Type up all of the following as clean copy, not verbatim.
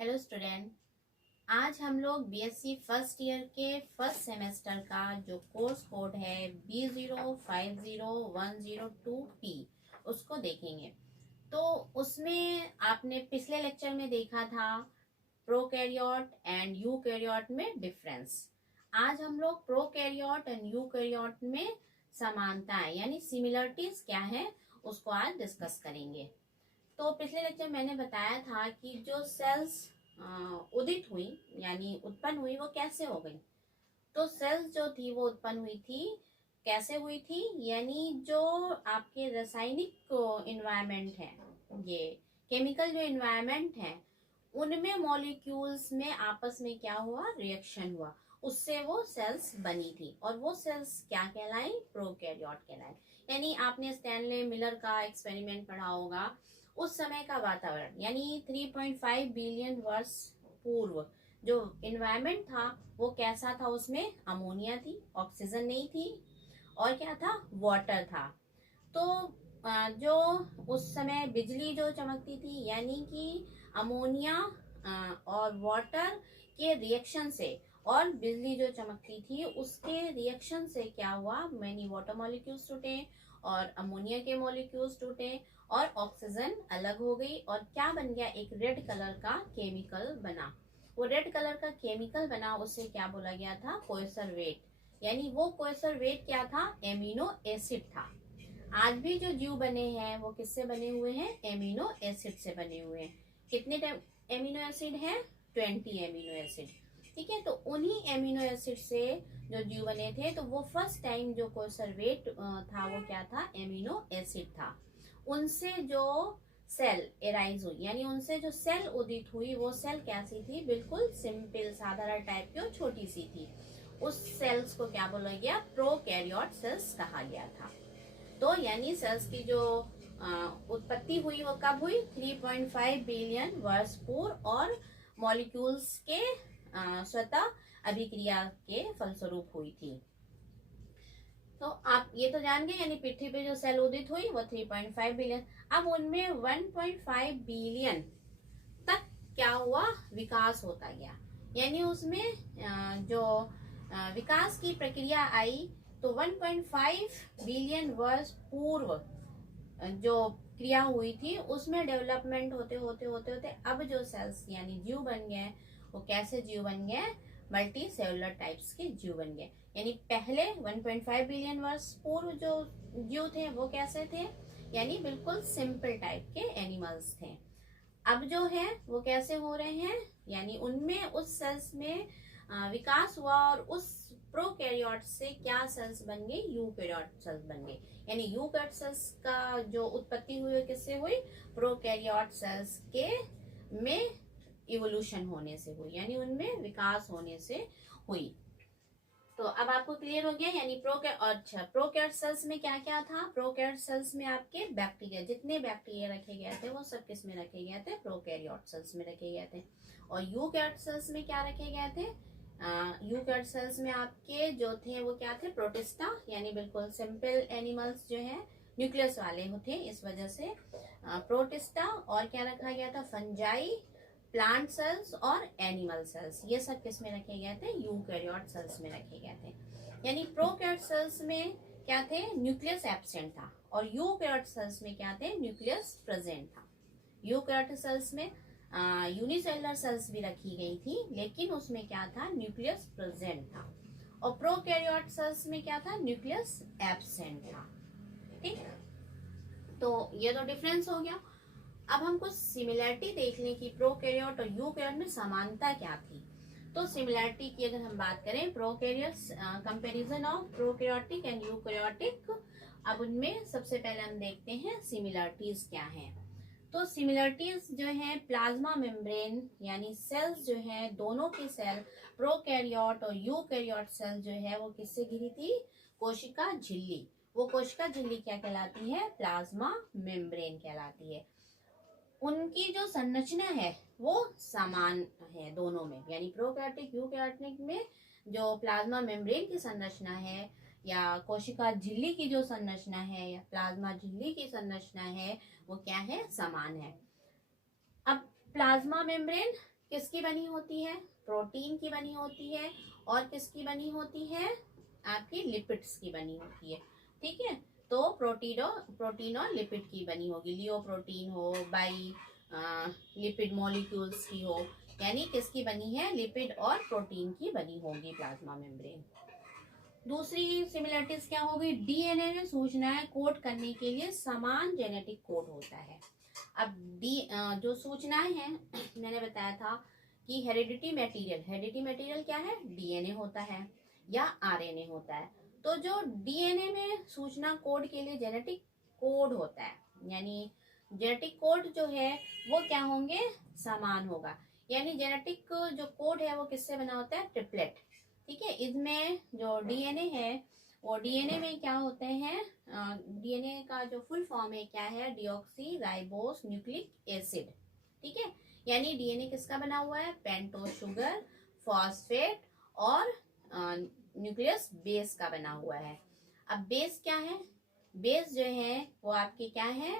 Hello student. आज हम लोग बीएससी फर्स्ट ईयर के फर्स्ट सेमेस्टर का जो कोर्स कोड है B050102P उसको देखेंगे। तो उसमें आपने पिछले लेक्चर में देखा था प्रोकैरियोट एंड यूकैरियोट में डिफरेंस। आज हम लोग प्रोकैरियोट एंड यूकैरियोट में समानताएं यानी सिमिलरिटीज क्या है उसको आज डिस्कस करेंगे। तो पिछले लेक्चर मैंने बताया था कि जो सेल्स उदित हुई यानी उत्पन्न हुई वो कैसे हो गई। तो सेल्स जो थी वो उत्पन्न हुई थी कैसे हुई थी, यानी जो आपके रासायनिक इन्वायरमेंट है, ये केमिकल जो इन्वायरमेंट है उनमें मॉलिक्यूल्स में आपस में क्या हुआ, रिएक्शन हुआ, उससे वो सेल्स बनी थी। और वो सेल्स क्या कहलाई, प्रोकैरियोट कहलाई। यानी आपने स्टैनले मिलर का एक्सपेरिमेंट पढ़ा होगा। उस समय का वातावरण यानी 3.5 बिलियन वर्ष पूर्व जो इन्वायरमेंट था वो कैसा था, उसमें अमोनिया थी, ऑक्सीजन नहीं थी, और क्या था, वाटर था। तो जो उस समय बिजली जो चमकती थी यानी कि अमोनिया और वाटर के रिएक्शन से, और बिजली जो चमकती थी उसके रिएक्शन से क्या हुआ, मैनी वाटर मॉलिक्यूल्स टूटे और अमोनिया के मॉलिक्यूल्स टूटे और ऑक्सीजन अलग हो गई और क्या बन गया, एक रेड कलर का केमिकल बना। वो रेड कलर का केमिकल बना, उसे क्या बोला गया था, कोएसरवेट। यानी वो कोएसरवेट क्या था, एमिनो एसिड था। आज भी जो जीव बने हैं वो किससे बने हुए हैं, एमिनो एसिड से बने हुए हैं। कितने एमिनो एसिड हैं, 20 एमिनो एसिड। ठीक है, तो उन्हीं एमिनो एसिड से जो जीव बने थे, तो वो फर्स्ट टाइम जो कोएसरवेट था वो क्या था, एमिनो एसिड था। उनसे जो सेल एराइज हुई यानी उनसे जो सेल उदित हुई वो सेल कैसी थी, बिल्कुल सिंपल साधारण टाइप की और छोटी सी थी। उस सेल्स को क्या बोला गया, प्रोकैरियोट सेल्स कहा गया था। तो यानी सेल्स की जो उत्पत्ति हुई वो कब हुई, 3.5 बिलियन वर्ष पूर्व, और मॉलिक्यूल्स के स्वतः अभिक्रिया के फलस्वरूप हुई थी। तो आप ये तो जान गए, यानी पृथ्वी पे जो सेल उदित हुई वो 3.5 बिलियन। अब उनमें 1.5 बिलियन तक क्या हुआ, विकास होता गया। यानी उसमें जो विकास की प्रक्रिया आई, तो 1.5 बिलियन वर्ष पूर्व जो क्रिया हुई थी उसमें डेवलपमेंट होते होते होते होते अब जो सेल्स यानी जीव बन गए, वो कैसे जीव बन गए, मल्टी सेलुलर टाइप्स के जीव बन गए। यानी पहले 1.5 बिलियन वर्ष पूर्व जो जीव थे वो कैसे थे, यानी बिल्कुल सिंपल टाइप के एनिमल्स थे। अब जो है वो कैसे हो रहे हैं, यानी उनमें उस सेल्स में विकास हुआ और उस प्रोकैरियोट से क्या सेल्स बन गए, यूकैरियोट सेल्स बन गए। यानी यूकैरियोट सेल्स का जो उत्पत्ति हुई किससे हुई, प्रोकैरियोट सेल्स के में इवोल्यूशन होने से हुई, यानी उनमें विकास होने से हुई। तो अब आपको क्लियर हो गया, यानी प्रोकैरियोट सेल्स में क्या क्या था, प्रोकैरियोट सेल्स में आपके बैक्टीरिया, जितने बैक्टीरिया रखे गए थे वो सब किस में रखे गए थे, प्रोकैरियोट सेल्स में रखे गए थे। और यूकैरियोट सेल्स में क्या रखे गए थे, यूकैरियोट सेल्स में आपके जो थे वो क्या थे, प्रोटिस्टा, यानी बिल्कुल सिंपल एनिमल्स जो है न्यूक्लियस वाले होते, इस वजह से प्रोटिस्टा। और क्या रखा गया था, फंजाई, प्लांट सेल्स और एनिमल सेल्स, ये सब किस में रखे गए थे, यूकैरियोट सेल्स में रखे गए थे। यानी प्रोकैरियोट सेल्स में क्या थे, न्यूक्लियस एब्सेंट था, और यूकैरियोट सेल्स में क्या थे, न्यूक्लियस प्रेजेंट था। यूकैरियोट सेल्स में यूनिसेलुलर सेल्स भी रखी गई थी, लेकिन उसमें क्या था, न्यूक्लियस प्रेजेंट था। और प्रोकैरियोट सेल्स में क्या था, न्यूक्लियस एब्सेंट था। ठीक, तो ये तो डिफरेंस हो गया। अब हम कुछ सिमिलरिटी देख लें कि प्रोकैरियोट और यूकैरियोट में समानता क्या थी। तो सिमिलरिटी की अगर हम बात करें, prokaryotes, comparison of prokaryotic and eukaryotic. अब उनमें सबसे पहले हम देखते हैं सिमिलरिटीज क्या हैं। तो सिमिलरिटीज जो है, प्लाज्मा मेम्ब्रेन यानी सेल्स जो है, दोनों की सेल प्रोकैरियोट और यूकैरियोट सेल जो है वो किससे घिरी थी, कोशिका झिल्ली। वो कोशिका झिल्ली क्या कहलाती है, प्लाज्मा मेम्ब्रेन कहलाती है। उनकी जो संरचना है वो समान है दोनों में, यानी प्रोकैरियोटिक यूकैरियोटिक में जो प्लाज्मा मेम्ब्रेन की संरचना है या कोशिका झिल्ली की जो संरचना है या प्लाज्मा झिल्ली की संरचना है वो क्या है, समान है। अब प्लाज्मा मेम्ब्रेन किसकी बनी होती है? प्रोटीन की बनी होती है। और किसकी बनी होती है? आपकी लिपिड्स की बनी होती है। ठीक है, तो प्रोटीन और लिपिड की बनी होगी। लियो प्रोटीन हो, बाई लिपिड मॉलिक्यूल्स की हो, यानी किसकी बनी है? लिपिड और प्रोटीन की बनी होगी प्लाज्मा मेम्ब्रेन। दूसरी सिमिलरिटीज क्या होगी? डीएनए में सूचनाएं कोड करने के लिए समान जेनेटिक कोड होता है। अब जो सूचनाएं हैं मैंने बताया था कि हेरिडिटी मटेरियल क्या है? डीएनए होता है या आरएनए होता है। तो जो डीएनए में सूचना कोड के लिए जेनेटिक कोड होता है, यानी जेनेटिक कोड जो है वो क्या होंगे? समान होगा। यानी जेनेटिक जो कोड है वो किससे बना होता है? ट्रिपलेट। ठीक है, इसमें जो डीएनए है वो डीएनए में क्या होते हैं? डीएनए का जो फुल फॉर्म है क्या है? Deoxy ribose nucleic acid. ठीक है, यानी डीएनए किसका बना हुआ है? पेंटोज शुगर, फॉस्फेट और न्यूक्लियस बेस का बना हुआ है। अब बेस क्या है? बेस जो है वो आपके क्या है?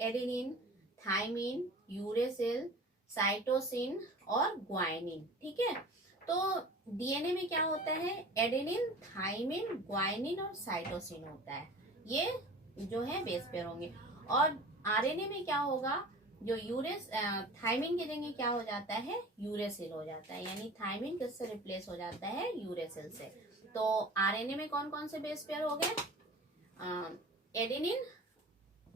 एडेनिन, थाइमिन, यूरेसिल, साइटोसिन और ग्वाइनिन। ठीक है, तो डीएनए में क्या होता है? एडेनिन, थाइमिन, ग्वाइनिन और साइटोसिन होता है। ये जो है बेस पेयर होंगे। और आरएनए में क्या होगा? जो थाइमिन की जगह क्या हो जाता है? यूरेसिल हो जाता है। यानी थाइमिन किससे रिप्लेस हो जाता है? यूरेसिल से। तो आरएनए में कौन कौन से बेस पेयर हो गए? एडेनिन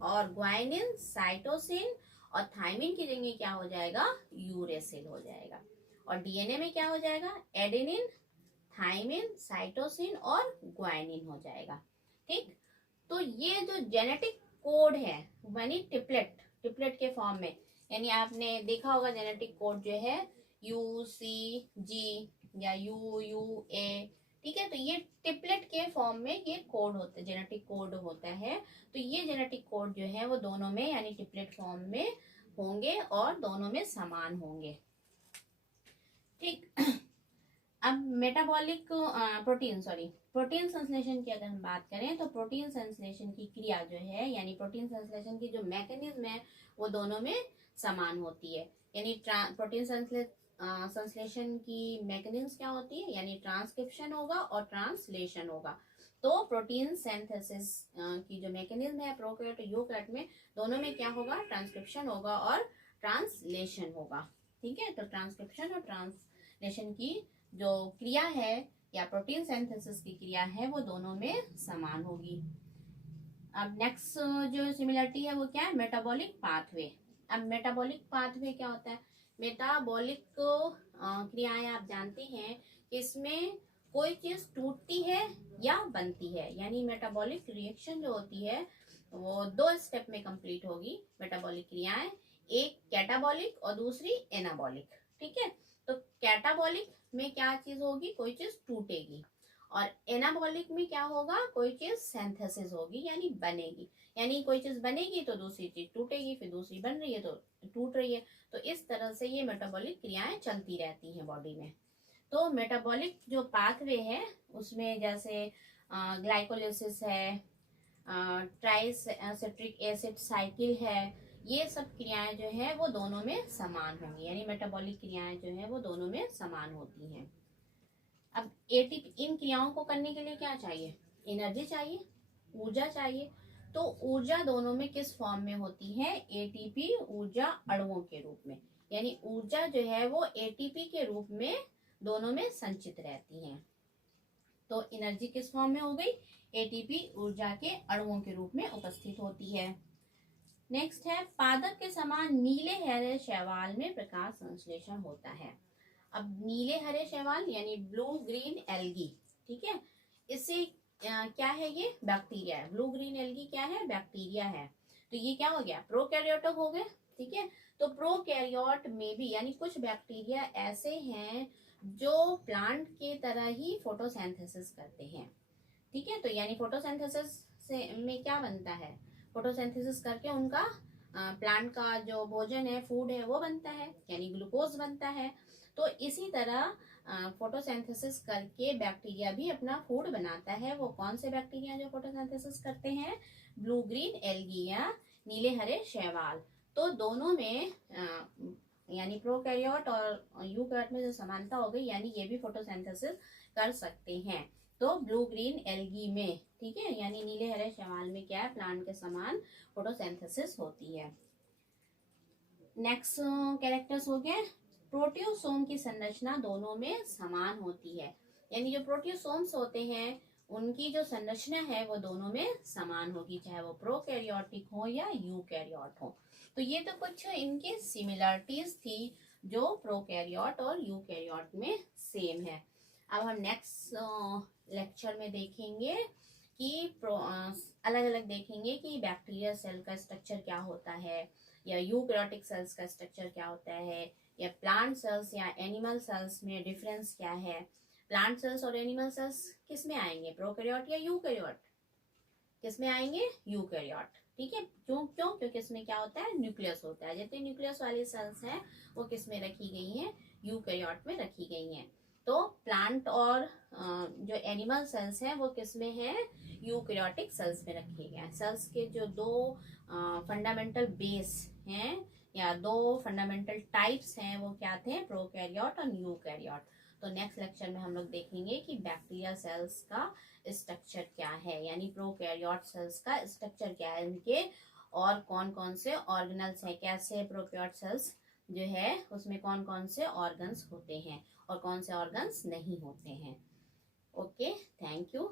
और ग्वाइनिन, साइटोसिन और थाइमिन की जगह क्या हो जाएगा? यूरेसिल हो जाएगा। और डीएनए में क्या हो जाएगा? एडेनिन, थाइमिन, साइटोसिन और ग्वाइनिन हो जाएगा। ठीक, तो ये जो जेनेटिक कोड है यानी ट्रिपलेट के फॉर्म में, यानी आपने देखा होगा जेनेटिक कोड जो है UCG या UUA। ठीक है, तो ये ट्रिपलेट के फॉर्म में ये कोड होता है, जेनेटिक कोड होता है। तो ये जेनेटिक कोड जो है वो दोनों में यानी ट्रिपलेट फॉर्म में होंगे और दोनों में समान होंगे। ठीक, अब मेटाबॉलिक प्रोटीन संश्लेषण की अगर हम बात करें तो प्रोटीन संश्लेषण की क्रिया जो है यानी प्रोटीन संश्लेषण की जो मैकेनिज्म है वो दोनों में समान होती है। यानी प्रोटीन संश्लेषण की मैकेनिज्म क्या होती है? यानी ट्रांसक्रिप्शन होगा और ट्रांसलेशन होगा। तो प्रोटीन सिंथेसिस की जो मैकेनिज्म है प्रोकैरियोट और यूकैरियोट में, दोनों में क्या होगा? ट्रांसक्रिप्शन होगा और ट्रांसलेशन होगा। ठीक है, तो ट्रांसक्रिप्शन और ट्रांसलेशन की जो क्रिया है या प्रोटीन सिंथेसिस की क्रिया है वो दोनों में समान होगी। अब नेक्स्ट जो सिमिलरिटी है वो क्या है? Metabolic pathway. अब मेटाबॉलिक पाथवे क्या होता है? मेटाबॉलिक क्रियाएं आप जानते हैं कि इसमें कोई चीज टूटती है या बनती है। यानी मेटाबॉलिक रिएक्शन जो होती है वो 2 स्टेप में कंप्लीट होगी। मेटाबॉलिक क्रियाएं, एक कैटाबॉलिक और दूसरी एनाबॉलिक। ठीक है, तो कैटाबॉलिक में क्या चीज होगी? कोई चीज टूटेगी। और एनाबॉलिक में क्या होगा? कोई चीज सिंथेसिस होगी यानी बनेगी। यानी कोई चीज बनेगी तो दूसरी चीज टूटेगी, फिर दूसरी बन रही है तो टूट रही है। तो इस तरह से ये मेटाबॉलिक क्रियाएं चलती रहती हैं बॉडी में। तो मेटाबॉलिक जो पाथवे है उसमें जैसे ग्लाइकोलिसिस है, ट्राइसिट्रिक एसिड साइकिल है, ये सब क्रियाएं जो है वो दोनों में समान होंगी। यानी मेटाबॉलिक क्रियाएं जो है वो दोनों में समान होती हैं। अब एटीपी, इन क्रियाओं को करने के लिए क्या चाहिए? एनर्जी चाहिए, ऊर्जा चाहिए। तो ऊर्जा दोनों में किस फॉर्म में होती है? एटीपी ऊर्जा अणुओं के रूप में। यानी ऊर्जा जो है वो एटीपी के रूप में दोनों में संचित रहती है। तो एनर्जी किस फॉर्म में हो गई? एटीपी ऊर्जा के अणुओं के रूप में उपस्थित होती है। नेक्स्ट है पादप के समान नीले हरे शैवाल में प्रकाश संश्लेषण होता है। अब नीले हरे शैवाल यानी ब्लू ग्रीन एल्गी। ठीक है, इससे क्या है? ये बैक्टीरिया है। ब्लू ग्रीन एल्गी क्या है? बैक्टीरिया है। तो ये क्या हो गया? प्रोकैरियोट हो गए। ठीक है, तो प्रोकैरियोट में भी यानी कुछ बैक्टीरिया ऐसे हैं जो प्लांट के तरह ही फोटोसिंथेसिस करते हैं। ठीक है, तो यानी फोटोसिंथेसिस से में क्या बनता है? फोटोसिंथेसिस करके उनका प्लांट का जो भोजन है, फूड है, वो बनता है यानी ग्लूकोज बनता है। तो इसी तरह फोटोसिंथेसिस करके बैक्टीरिया भी अपना फूड बनाता है। वो कौन से बैक्टीरिया जो फोटोसिंथेसिस करते हैं? ब्लू ग्रीन एल्गी या नीले हरे शैवाल। तो दोनों में यानी प्रोकैरियोट और यूकैरियोट में जो समानता हो गई, यानी ये भी फोटोसिंथेसिस कर सकते हैं। तो ब्लू ग्रीन एल्गी में, ठीक है, यानी नीले हरे शैवाल में क्या है, प्लांट के समान फोटोसिंथेसिस होती है। नेक्स्ट कैरेक्टर्स हो गए, प्रोटियोसोम की संरचना दोनों में समान होती है, यानी जो प्रोटियोसोम्स होते हैं उनकी जो संरचना है वो दोनों में समान होगी, चाहे वो प्रोकैरियोटिक हो या यूकैरियोट हो। तो ये तो कुछ इनके सिमिलरिटीज थी जो प्रोकैरियोट और यूकैरियोट में सेम है। अब हम नेक्स्ट लेक्चर में देखेंगे कि अलग अलग देखेंगे कि बैक्टीरिया सेल का स्ट्रक्चर क्या होता है, या यूकैरियोटिक सेल्स का स्ट्रक्चर क्या होता है, या प्लांट सेल्स या एनिमल सेल्स में डिफरेंस क्या है। प्लांट सेल्स और एनिमल सेल्स किस में आएंगे, प्रोकैरियोट या यूकैरियोट, किस में आएंगे, यूकैरियोट, ठीक है। क्यों क्यों क्योंकि इसमें क्या होता है, न्यूक्लियस होता है। जितने न्यूक्लियस वाली सेल्स हैं वो किस में रखी गई हैं, यूकैरियोट में रखी गई हैं। तो प्लांट और जो एनिमल सेल्स हैं वो किस में है, यूकैरियोटिक सेल्स में रखे गए हैं। सेल्स के जो दो फंडामेंटल बेस हैं या दो फंडामेंटल टाइप्स हैं वो क्या थे, प्रोकैरियोट और यूकैरियोट। तो नेक्स्ट लेक्चर में हम लोग देखेंगे कि बैक्टीरिया सेल्स का स्ट्रक्चर क्या है, यानी प्रोकैरियोट सेल्स का स्ट्रक्चर क्या है इनके, और कौन कौन से ऑर्गेनल्स है, कैसे प्रोकैरियोट सेल्स जो है उसमें कौन कौन से ऑर्गन्स होते हैं और कौन से ऑर्गन्स नहीं होते हैं। Okay, thank you.